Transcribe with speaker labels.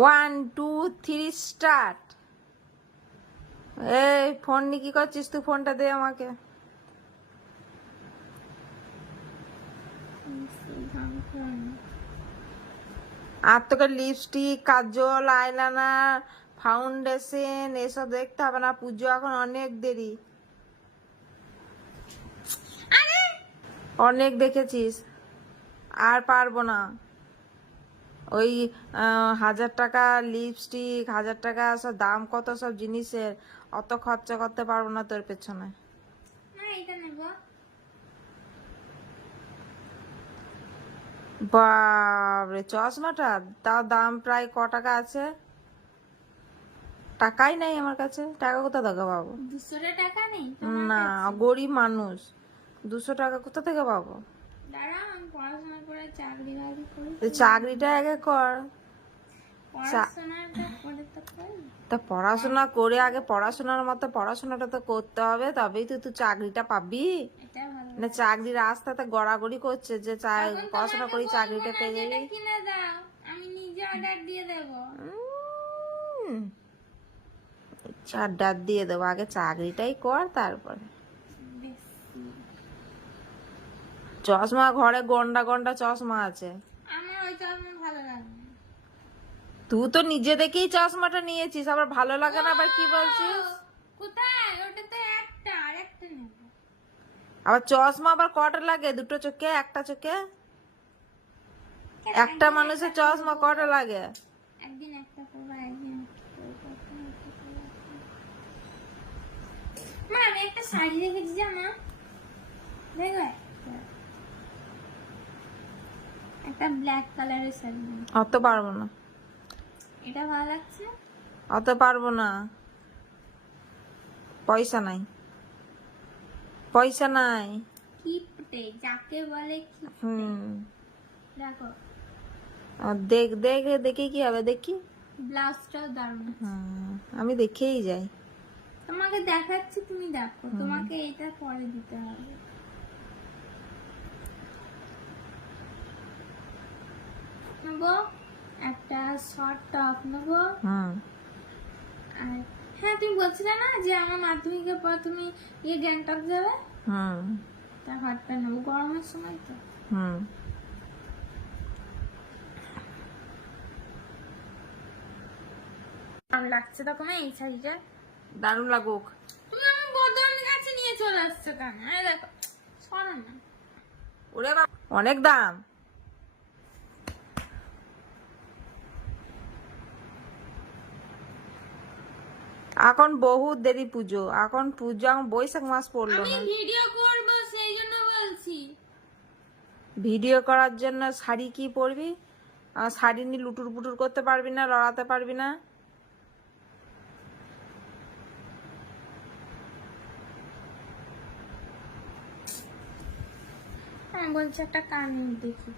Speaker 1: One two three start এই phone নিয়ে কি করছিস? তুই ফোনটা দে আমাকে। আর তোকে লিপস্টিক কাজল আইলাইনার ফাউন্ডেশন এসব দেখতে হবে না। পুজো এখন অনেক দেরি। অনেক দেখেছিস। আর পারব না। ওই হাজার টাকা লিপস্টিক হাজার টাকা সব দাম কত সব জিনিসের? অত খরচা করতে পারব না তোর পেছনে। বাবরে চশমাটা? তার দাম প্রায় ক টাকা আছে? টাকাই নাই আমার কাছে। টাকা কোথা থেকে পাবো?
Speaker 2: দুশোটা টাকা নেই
Speaker 1: না গরিব মানুষ। দুশো টাকা কোথা থেকে পাবো?
Speaker 2: দাঁড়া পড়াশোনা করে চাকরি বাকরি করি
Speaker 1: চাকরিটা আগে কর।
Speaker 2: তো
Speaker 1: পড়াশোনা করে আগে পড়াশোনার মতো পড়াশোনাটা তো করতে হবে তবেই তো তুই চাকরিটা পাবি। না চাকরির রাস্তাতে গড়াগড়ি করছে যে চা- পড়াশোনা করি চাকরিটা পেয়ে যাবি চার ডাত দিয়ে দেবো আগে চাকরিটাই কর তারপরে। চশমা ঘরে গন্ডা গন্ডা চশমা আছে।
Speaker 2: আমার ওই চশমা ভালো লাগে
Speaker 1: তুই তো নিজে দেখেই চশমাটা নিয়েছিস আবার ভালো লাগে না আবার কি বলছিস?
Speaker 2: কোথায়? ওটা একটা আর একটা নেব
Speaker 1: আবার চশমা আবার কটা লাগে? দুটো চোখে একটা চোখে? একটা মানুষের চশমা কটা লাগে?
Speaker 2: একদিন একটা একদিন। মা আমি শাড়ি জানো? দেখবে একটা ব্ল্যাক কালারের শাড়ি
Speaker 1: অত পারব না।
Speaker 2: এটা ভালো লাগছে?
Speaker 1: অত পারব না। পয়সা নাই। পয়সা নাই।
Speaker 2: কিপটে যাকে বলে
Speaker 1: হুম।
Speaker 2: দেখো।
Speaker 1: আর দেখ দেখ দেখে কি হবে দেখি।
Speaker 2: ব্লাউজটাও দারুণ
Speaker 1: হুম, আমি দেখেই যাই।
Speaker 2: তোমাকে দেখাচ্ছি তুমি দেখো। তোমাকে এটা পরে দিতে হবে। নেব একটা শর্ট টপ নেব। আর হ্যাঁ তুমি বলছিলে না যে আমার মাধ্যমিকের পর তুমি ইয়ে গ্যাংটক যাবে?
Speaker 1: হুম।
Speaker 2: তার হট প্যান্ট নেব গরমের সময় তো।
Speaker 1: হুম।
Speaker 2: কেমন লাগছে তখন এই শাড়িটা?
Speaker 1: দারুণ লাগুক।
Speaker 2: তুমি আমার বদলের কাছে নিয়ে চলে আসছো কেন? দেখো সরো না।
Speaker 1: ওরে অনেক দাম। এখন বহুত দেরি পুজো। এখন পুজো এখন বৈশাখ মাস পড়ল
Speaker 2: আমি
Speaker 1: না।
Speaker 2: ভিডিও করব সেই জন্য বলছি।
Speaker 1: ভিডিও করার জন্য শাড়ি কি পরবি? আর শাড়ি নিয়ে লুটুর পুটুর করতে পারবি না লড়াতে পারবি না?
Speaker 2: বলছি একটা কান দেখি।